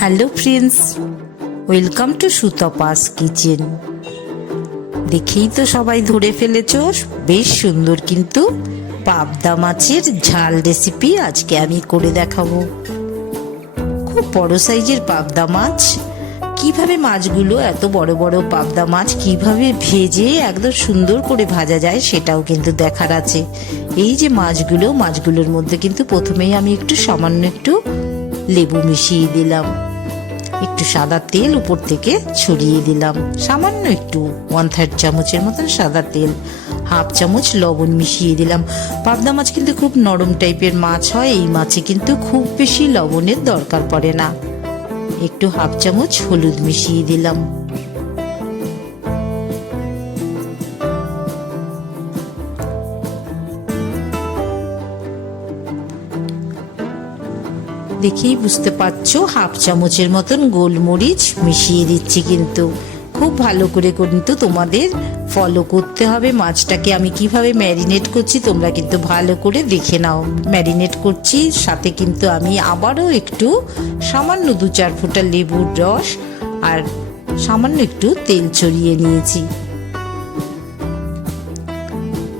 Hello friends, welcome to Sutapa's kitchen. দেখেই তো সবাই ধরে ফেলেছো, বেশ সুন্দর কিন্তু পাবদা মাছের ঝাল রেসিপি আজকে আমি করে দেখাবো। খুব বড় সাইজের পাবদা মাছ। কিভাবে মাছগুলো, এত বড় বড় পাবদা মাছ কিভাবে ভেজে একদম সুন্দর করে ভাজা যায় সেটাও কিন্তু দেখার আছে। এই যে মাছগুলোর মধ্যে কিন্তু প্রথমেই আমি সামান্য একটু লেবু মিশিয়ে দিলাম, একটু সাদা তেল উপর থেকে ছড়িয়ে দিলাম, সামান্য একটু 1/3 চামচের মতন সাদা তেল, 1/2 চামচ লবণ মিশিয়ে দিলাম। পাবদা মাছ কিন্তু খুব নরম টাইপের মাছ হয়, এই মাছে কিন্তু খুব বেশি লবণের দরকার পড়ে না। একটু 1/2 চামচ হলুদ মিশিয়ে দিলাম। দেখেই বুঝতে পারছো 1/2 চামচের মতন গোলমরিচ মিশিয়ে দিচ্ছি। কিন্তু খুব ভালো করে কিন্তু তোমাদের ফলো করতে হবে। মাছটাকে আমি কিভাবে ম্যারিনেট করছি তোমরা কিন্তু ভালো করে দেখে নাও। ম্যারিনেট করছি, সাথে কিন্তু আমি আবারও একটু সামান্য 2-4 ফোঁটা লেবুর রস আর সামান্য একটু তেল ছড়িয়ে নিয়েছি।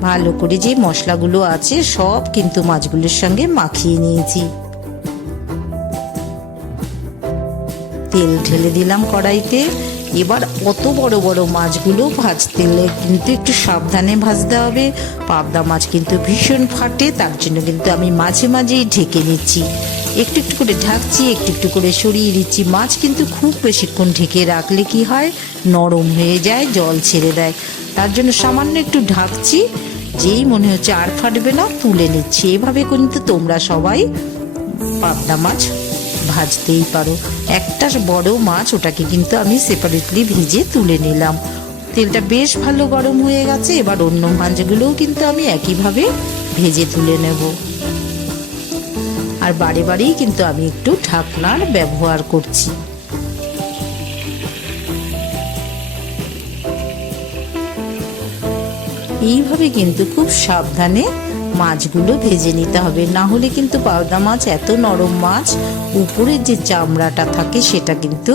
ভালো করে যে মশলাগুলো আছে সব কিন্তু মাছগুলোর সঙ্গে মাখিয়ে নিয়েছি। তেল ঢেলে দিলাম কড়াইতে। এবার অত বড় বড় মাছগুলো ভাজতে গেলে কিন্তু একটু সাবধানে ভাজতে হবে। পাবদা মাছ কিন্তু ভীষণ ফাটে, তার জন্য কিন্তু আমি মাঝে মাঝেই ঢেকে নিচ্ছি। একটু একটু করে ঢাকছি, একটু একটু করে সরিয়ে দিচ্ছি। মাছ কিন্তু খুব বেশিক্ষণ ঢেকে রাখলে কি হয়, নরম হয়ে যায়, জল ছেড়ে দেয়। তার জন্য সামান্য একটু ঢাকছি, যেই মনে হচ্ছে আর ফাটবে না তুলে নিচ্ছি। এভাবে কিন্তু তোমরা সবাই পাবদা মাছ ভাজতেই পারো। একটা বড় মাছ, ওটাকে কিন্তু আমি সেপারেটলি ভেজে তুলে নিলাম। তেলটা বেশ ভালো গরম হয়ে গেছে। এবার অন্য মাছগুলোও কিন্তু আমি একইভাবে ভেজে তুলে নেব। আর বারে বারেই কিন্তু আমি একটু ঢাকনার ব্যবহার করছি। এইভাবে কিন্তু খুব সাবধানে মাছগুলো ভেজে নিতে হবে, না হলে কিন্তু পাবদা মাছ এত নরম মাছ, উপরের যে চামড়াটা থাকে সেটা কিন্তু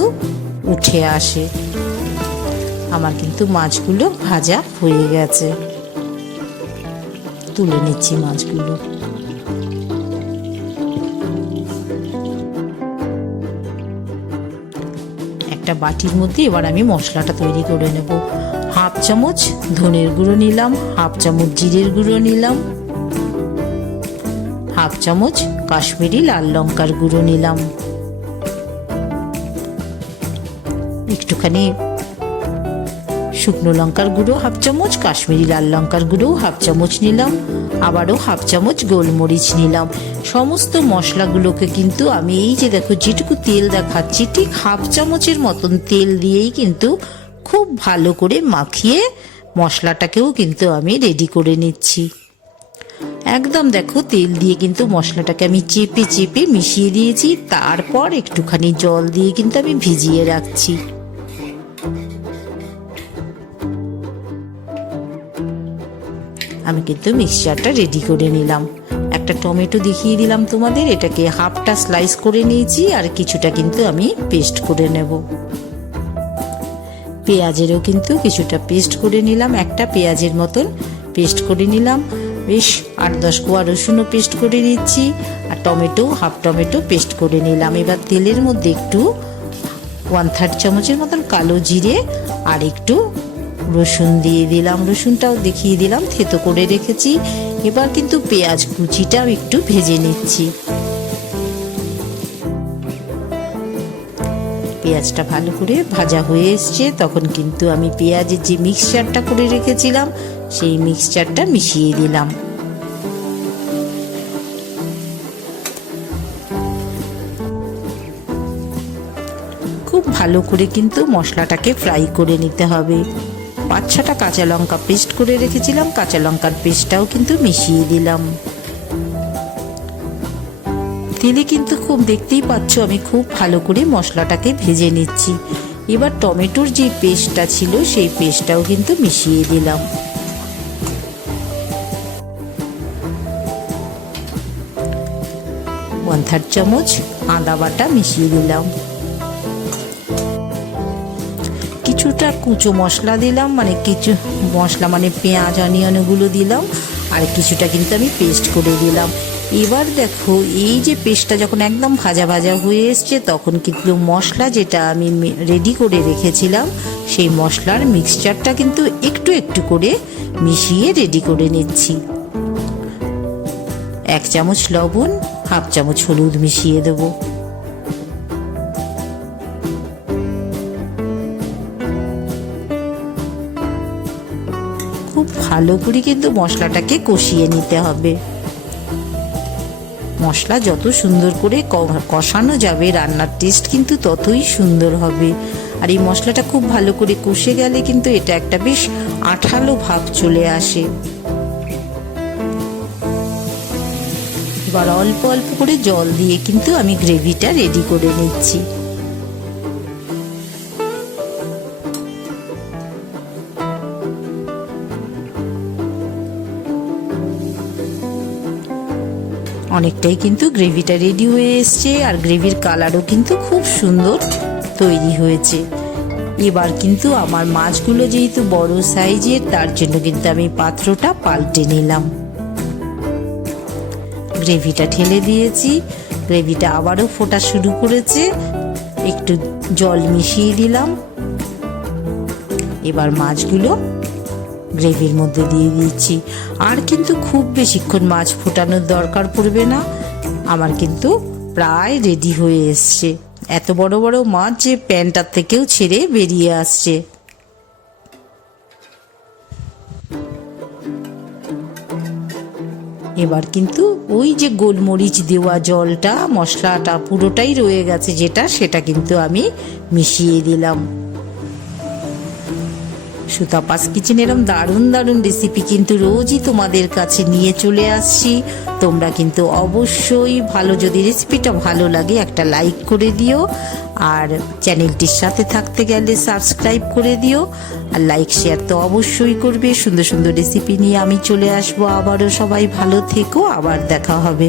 উঠে আসে। আমার কিন্তু মাছগুলো ভাজা হয়ে গেছে, তুলে নিচ্ছি মাছগুলো। একটা বাটির মধ্যে এবার আমি মশলাটা তৈরি করে নেব। 1/2 চামচ ধনের গুঁড়ো নিলাম, 1/2 চামচ জিরের গুঁড়ো নিলাম, 1/2 চামচ কাশ্মীরি লাল লঙ্কার গুঁড়ো নিলাম, একটুখানি শুকনো লঙ্কার গুঁড়ো 1/2 চামচ, কাশ্মীরি লাল লঙ্কার গুঁড়ো 1/2 চামচ নিলাম, আবারও 1/2 চামচ গোলমরিচ নিলাম। সমস্ত মশলাগুলোকে কিন্তু আমি এই যে দেখো যেটুকু তেল দেখাচ্ছি, ঠিক 1/2 চামচের মতন তেল দিয়েই কিন্তু খুব ভালো করে মাখিয়ে মশলাটাকেও কিন্তু আমি রেডি করে নিচ্ছি। একদম দেখো তেল দিয়ে কিন্তু মশলাটাকে আমি চেপে চেপে মিশিয়ে দিয়েছি। তারপর একটুখানি জল দিয়ে কিন্তু আমি ভিজিয়ে রাখছি। আমি কিন্তু মিক্সচারটা রেডি করে নিলাম। একটা টমেটো দেখিয়ে দিলাম তোমাদের, এটাকে হাফটা স্লাইস করে নিয়েছি, আর কিছুটা কিন্তু আমি পেস্ট করে নেব। পেঁয়াজেরও কিন্তু কিছুটা পেস্ট করে নিলাম, একটা পেঁয়াজের মতন পেস্ট করে নিলাম। বেশ 8-10 কোয়া রসুনও পেস্ট করে নিচ্ছি, আর টমেটো 1/2 টমেটো পেস্ট করে নিলাম। এবার তেলের মধ্যে একটু 1/3 চামচের মতন কালো জিরে আর একটু রসুন দিয়ে দিলাম। রসুনটাও দেখিয়ে দিলাম, থেতো করে রেখেছি। এবার কিন্তু পেঁয়াজ কুচিটাও একটু ভেজে নিচ্ছি। পেঁয়াজটা ভালো করে ভাজা হয়ে এসছে, তখন কিন্তু আমি পেঁয়াজের যে মিক্সচারটা করে রেখেছিলাম সেই মিক্সচারটা মিশিয়ে দিলাম। খুব ভালো করে কিন্তু মশলাটাকে ফ্রাই করে নিতে হবে। 5-6টা কাঁচা লঙ্কা পেস্ট করে রেখেছিলাম, কাঁচা লঙ্কার পেস্টটাও কিন্তু মিশিয়ে দিলাম। তেলে কিন্তু খুব দেখতেই পাচ্ছ আমি খুব ভালো করে মশলাটাকে ভেজে নিচ্ছি। এবার টমেটোর যে পেস্টটা ছিল সেই পেস্টটাও কিন্তু মিশিয়ে দিলাম। 1/3 চামচ আদা বাটা মিশিয়ে দিলাম, কিছুটা কুচো মশলা দিলাম, মানে কিছু মশলা মানে পেঁয়াজ অনিয়নগুলো দিলাম, আর কিছুটা কিন্তু আমি পেস্ট করে দিলাম। এবার দেখো এই যে পেস্টটা যখন একদম ভাজা ভাজা হয়ে এসছে, তখন কিন্তু মশলা যেটা আমি রেডি করে রেখেছিলাম সেই মশলার মিক্সচারটা কিন্তু একটু একটু করে মিশিয়ে রেডি করে নিচ্ছি। 1 চামচ লবণ, 1/2 চামচ হলুদ মিশিয়ে দেবো। খুব ভালো করে কিন্তু মশলাটাকে কষিয়ে নিতে হবে। মশলা যত সুন্দর করে কষানো যাবে, রান্নার টেস্ট কিন্তু ততই সুন্দর হবে। আর এই মশলাটা খুব ভালো করে কষে গেলে কিন্তু এটা একটা বেশ আঠালো ভাব চলে আসে। এবার অল্প অল্প করে জল দিয়ে কিন্তু আমি গ্রেভিটা রেডি করে নিচ্ছি। অনেকটাই কিন্তু গ্রেভিটা রেডি হয়ে এসছে, আর গ্রেভির কালারও কিন্তু খুব সুন্দর তৈরি হয়েছে। এবার কিন্তু আমার মাছগুলো যেহেতু বড় সাইজের, তার জন্য কিন্তু আমি পাত্রটা পাল্টে নিলাম। গ্রেভিটা ঢেলে দিয়েছি, গ্রেভিটা আবারও ফোটা শুরু করেছে, একটু জল মিশিয়ে দিলাম। এবার মাছগুলো গ্রেভির মধ্যে দিয়ে দিচ্ছি। আর কিন্তু খুব বেশিক্ষণ মাছ ফোটানোর দরকার পড়বে না, আমার কিন্তু প্রায় রেডি হয়ে এসছে। এত বড় বড় মাছ যে প্যানটার থেকেও ছেড়ে বেরিয়ে আসছে। এবার কিন্তু ওই যে গোলমরিচ দেওয়া জলটা, মশলাটা পুরোটাই রয়ে গেছে যেটা, সেটা কিন্তু আমি মিশিয়ে দিলাম। সুতাপাস কিচেন এরম দারুণ দারুণ রেসিপি কিন্তু রোজই তোমাদের কাছে নিয়ে চলে আসছি। তোমরা কিন্তু অবশ্যই যদি রেসিপিটা ভালো লাগে একটা লাইক করে দিও, আর চ্যানেলটির সাথে থাকতে গেলে সাবস্ক্রাইব করে দিও, আর লাইক শেয়ার তো অবশ্যই করবে। সুন্দর সুন্দর রেসিপি নিয়ে আমি চলে আসবো আবারও। সবাই ভালো থেকো, আবার দেখা হবে।